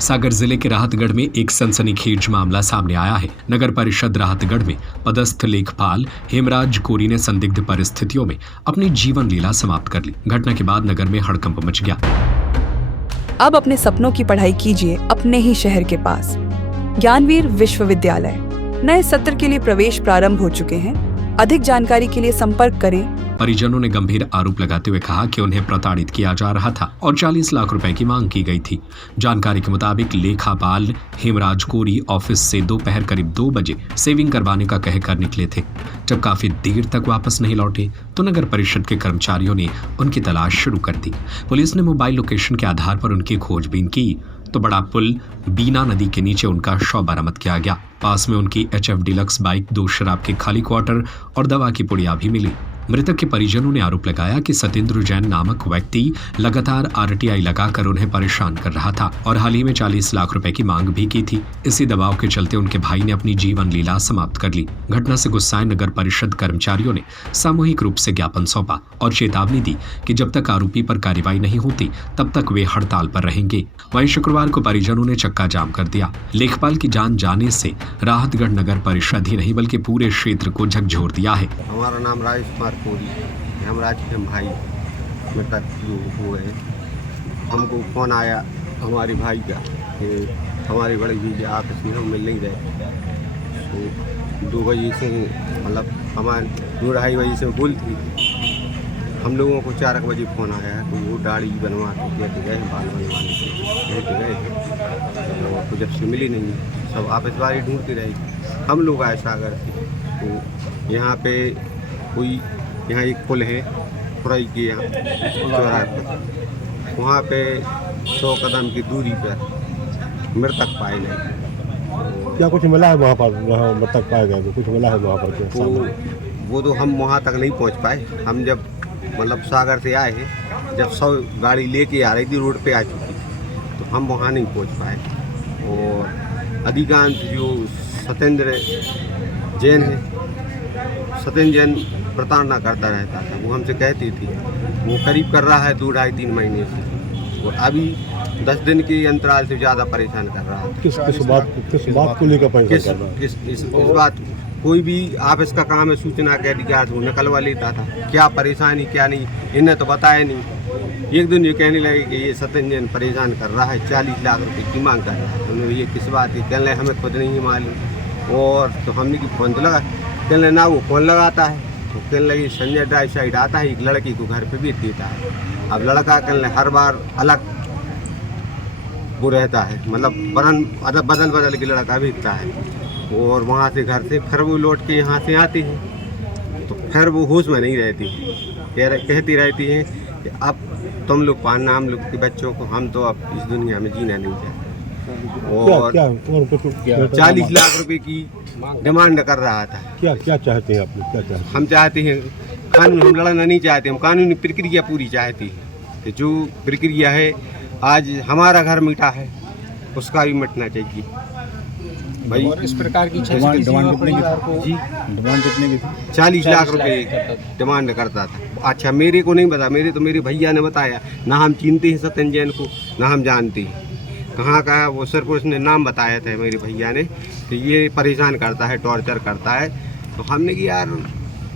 सागर जिले के राहतगढ़ में एक सनसनीखेज मामला सामने आया है। नगर परिषद राहतगढ़ में पदस्थ लेखपाल हेमराज कोरी ने संदिग्ध परिस्थितियों में अपनी जीवन लीला समाप्त कर ली। घटना के बाद नगर में हड़कंप मच गया। अब अपने सपनों की पढ़ाई कीजिए अपने ही शहर के पास। ज्ञानवीर विश्वविद्यालय नए सत्र के लिए प्रवेश प्रारंभ हो चुके हैं। अधिक जानकारी के लिए संपर्क करें। परिजनों ने गंभीर आरोप लगाते हुए कहा कि उन्हें प्रताड़ित किया जा रहा था और 40 लाख रुपए की मांग की गई थी। जानकारी के मुताबिक लेखापाल हेमराज कोरी ऑफिस से दोपहर करीब 2 बजे सेविंग करवाने का कहकर निकले थे। जब काफी देर तक वापस नहीं लौटे तो नगर परिषद के कर्मचारियों ने उनकी तलाश शुरू कर दी। पुलिस ने मोबाइल लोकेशन के आधार पर उनकी खोजबीन की तो बड़ा पुल बीना नदी के नीचे उनका शव बरामद किया गया। पास में उनकी HF डिलक्स बाइक, 2 शराब के खाली क्वार्टर और दवा की पुड़िया भी मिली। मृतक के परिजनों ने आरोप लगाया कि सत्येंद्र जैन नामक व्यक्ति लगातार RTI लगाकर उन्हें परेशान कर रहा था और हाल ही में 40 लाख रुपए की मांग भी की थी। इसी दबाव के चलते उनके भाई ने अपनी जीवन लीला समाप्त कर ली। घटना से गुस्साए नगर परिषद कर्मचारियों ने सामूहिक रूप से ज्ञापन सौंपा और चेतावनी दी कि जब तक आरोपी पर कार्रवाई नहीं होती तब तक वे हड़ताल पर रहेंगे। वहीं शुक्रवार को परिजनों ने चक्का जाम कर दिया। लेखपाल की जान जाने से राहतगढ़ नगर परिषद ही नहीं बल्कि पूरे क्षेत्र को झकझोर दिया है। हमारा नाम राजेश कोरी, हेमराज के भाई मृतक जो हुए हैं। हमको फ़ोन आया हमारे भाई का कि हमारे बड़े भैया आपस में हम मिल नहीं रहे। तो 2 बजे से मतलब हमारे 2-2:30 बजे से बोल थी। हम लोगों को 4 बजे फ़ोन आया है तो वो दाढ़ी बनवा के कहते गए, बाल बनवाने के कहते गए तो जब से मिली नहीं, सब आपस वाली ढूंढती रही। हम लोग आए सागर से तो यहाँ पे कोई यहाँ एक पुल है खुराई के यहाँ चौराहे पर, वहाँ पे 100 कदम की दूरी पर मृतक पाए गए। क्या कुछ मिला है वहाँ पर? वहाँ मृतक पाए गए तो कुछ मिला है वहाँ पर? वो तो हम वहाँ तक नहीं पहुँच पाए। हम जब मतलब सागर से आए हैं, जब 100 गाड़ी लेके आ रही थी रोड पे आ चुकी तो हम वहाँ नहीं पहुँच पाए। और अधिकांश जो सत्येंद्र जैन है, सत्येंद्र जैन प्रताड़ना करता रहता था। वो हमसे कहती थी, वो करीब कर रहा है 2-2.5-3 महीने से। और अभी 10 दिन के अंतराल से ज़्यादा परेशान कर रहा है। किस बात को लेकर परेशान कर रहा है? इस बात कोई भी ऑफिस का काम है, सूचना के अधिकार वो निकलवा लेता था। क्या परेशानी क्या नहीं इन्हें तो बताया नहीं। एक दिन ये कहने लगे कि ये सत्येंद्र जैन परेशान कर रहा है, 40 लाख रुपए की मांग कर रहा है। उन्होंने ये किस बात की कहने लगे हमें खुद नहीं मालूम। और तो हमने की फ़ोन तो लगा, कहने ना वो फ़ोन लगाता है तो कहने लगी संजय ड्राइव साइड आता है, एक लड़की को घर पे भी देता है। अब लड़का कहने हर बार अलग वो रहता है, मतलब बदल के लड़का भेजता है। और वहाँ से घर से फिर वो लौट के यहाँ से आती है तो फिर वो होश में नहीं रहती, कहती रहती हैं कि अब तुम लोग पालना हम लोग के बच्चों को, हम तो अब इस दुनिया में जीना नहीं चाहते। और 40 लाख रुपए की डिमांड कर रहा था। क्या चाहते हैं आप लोग? क्या चाहते हैं? हम चाहते हैं कानून, हम लड़ना नहीं चाहते, हम कानूनी प्रक्रिया पूरी चाहते हैं कि जो प्रक्रिया है आज हमारा घर मिटा है उसका भी मिटना चाहिए भाई। और इस प्रकार की डिमांड कितने की थी? 40 लाख रुपए डिमांड करता था। अच्छा मेरे को नहीं पता, मेरे भैया ने बताया। ना हम चिनते हैं सत्येंद्र जैन को, ना हम जानते हैं कहाँ का है वो। सिर्फ उसने नाम बताया था मेरे भैया ने कि ये परेशान करता है, टॉर्चर करता है। तो हमने कि यार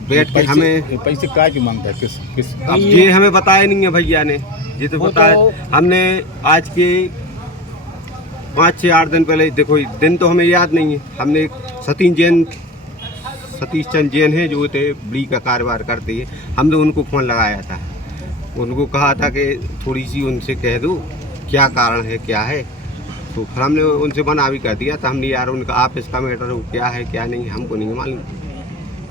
बैठ के हमें पैसे क्या की मांगता है? किस अब ये हमें बताया नहीं है भैया ने। ये तो बताया हमने आज के 5-6-8 दिन पहले, देखो दिन तो हमें याद नहीं है। हमने सतीश चंद जैन है जो थे बड़ी का कारोबार करते हैं, हमने उनको फ़ोन लगाया था। उनको कहा था कि थोड़ी सी उनसे कह दो क्या कारण है क्या है। तो फिर हमने उनसे मना भी कर दिया था। हमने यार उनका ऑफिस का मैटर हो क्या है क्या नहीं हमको नहीं मालूम।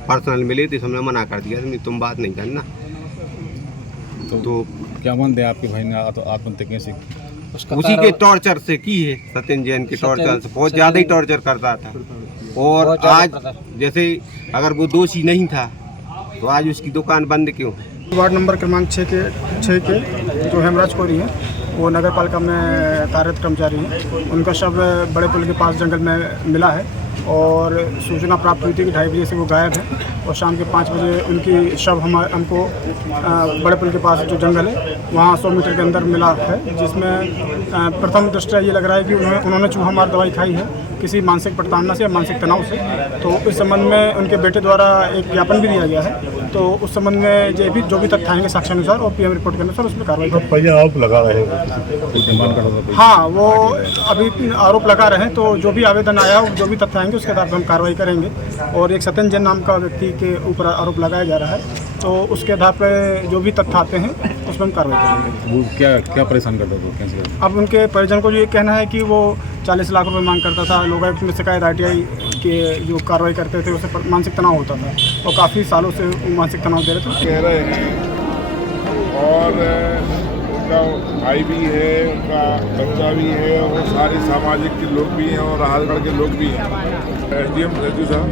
पर्सनल मिले थे, हमने मना कर दिया तुम बात नहीं करना। तो क्या मानते हैं आपके भाई ने आत्महत्या कैसे की? उसी के टॉर्चर से की है। सत्येंद्र जैन के टॉर्चर से बहुत ज़्यादा ही टॉर्चर करता था। और आज जैसे अगर वो दोषी नहीं था तो आज उसकी दुकान बंद क्यों है? वार्ड नंबर क्रमांक 6 के जो हेमराज कोरी हैं, वो नगर पालिका में कार्यरत कर्मचारी हैं। उनका शव बड़े पुल के पास जंगल में मिला है और सूचना प्राप्त हुई थी कि 2:30 बजे से वो गायब है। और शाम के 5 बजे उनकी शव हमको बड़े पुल के पास जो जंगल है वहाँ 100 मीटर के अंदर मिला है, जिसमें प्रथम दृष्टया ये लग रहा है कि उन्होंने चूहा मार दवाई खाई है किसी मानसिक प्रताड़ना से या मानसिक तनाव से। तो इस संबंध में उनके बेटे द्वारा एक ज्ञापन भी दिया गया है। तो उस संबंध में जो भी तथ्य आएंगे साक्ष्यानुसार और पीएम रिपोर्ट के अनुसार उसमें कार्रवाई तो पहिया आरोप लगा रहे हैं कोई डिमांड कर रहा था? हाँ, वो अभी आरोप लगा रहे हैं। तो जो भी आवेदन आया जो भी तथ्य आएंगे उसके आधार पर हम कार्रवाई करेंगे। और एक सत्यन जैन नाम का व्यक्ति के ऊपर आरोप लगाया जा रहा है, तो उसके आधार पर जो भी तथ्य आते हैं उस पर हम कार्रवाई करेंगे। वो क्या परेशान करता था, कैसे करता? अब उनके परिजन को ये कहना है कि वो 40 लाख रुपए मांग करता था। लोकायुक्त में शिकायत RTI के जो कार्रवाई करते थे उससे मानसिक तनाव होता था और काफ़ी सालों से मानसिक तनाव दे रहे थे। कह रहे हैं और उनका भाई भी है, उनका बच्चा भी है और सारे सामाजिक के लोग भी हैं और राहतगढ़ के लोग भी हैं। SDM सज्जू साहब,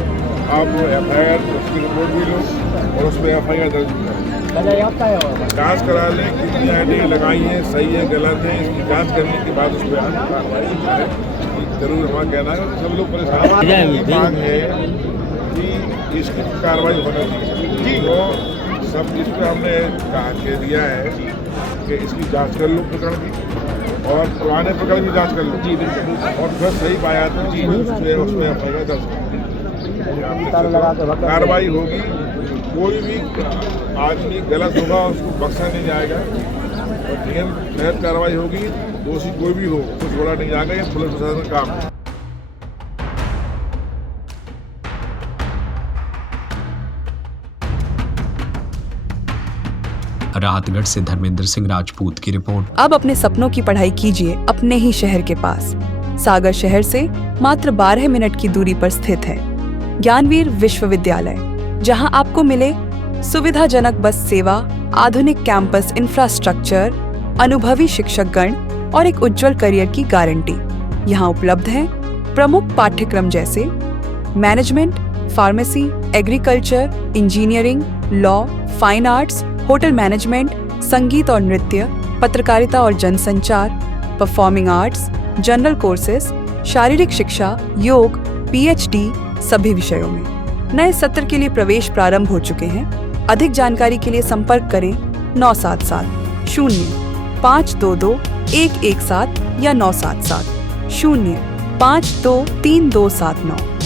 आप FIR उसकी रिपोर्ट भी लो और उस पर FIR दर्ज करें, जाँच करा लें कितनी आईडी लगाई है, सही है गलत है, इसकी जाँच करने के बाद उस पर कार्रवाई करें। जरूर हमारा कहना है सब लोग परेशान की मांग है कि इसकी कार्रवाई होना चाहिए। तो सब इस पर हमने कह दिया है कि इसकी जांच कर लो प्रकरण की और पुराने प्रकरण की जांच कर लो और फिर सही पाया तो उसमें FIR दर्ज कार्रवाई होगी। कोई भी आदमी गलत होगा उसको बख्शा नहीं जाएगा और नियम तहत कार्रवाई होगी। दोषी कोई भी हो कुछ बोला नहीं जाएगा, ये पुलिस प्रशासन का काम है। राहतगढ़ से धर्मेंद्र सिंह राजपूत की रिपोर्ट। अब अपने सपनों की पढ़ाई कीजिए अपने ही शहर के पास। सागर शहर से मात्र 12 मिनट की दूरी पर स्थित है ज्ञानवीर विश्वविद्यालय, जहां आपको मिले सुविधाजनक बस सेवा, आधुनिक कैंपस इंफ्रास्ट्रक्चर, अनुभवी शिक्षकगण और एक उज्जवल करियर की गारंटी। यहाँ उपलब्ध हैं प्रमुख पाठ्यक्रम जैसे management, pharmacy, agriculture, engineering, law, fine arts, hotel management, संगीत और नृत्य, पत्रकारिता और जनसंचार, परफॉर्मिंग आर्ट्स, जनरल कोर्सेज, शारीरिक शिक्षा, योग, PhD सभी विषयों में। नए सत्र के लिए प्रवेश प्रारंभ हो चुके हैं। अधिक जानकारी के लिए संपर्क करें 977 0 522 117 या 977 0 523 279।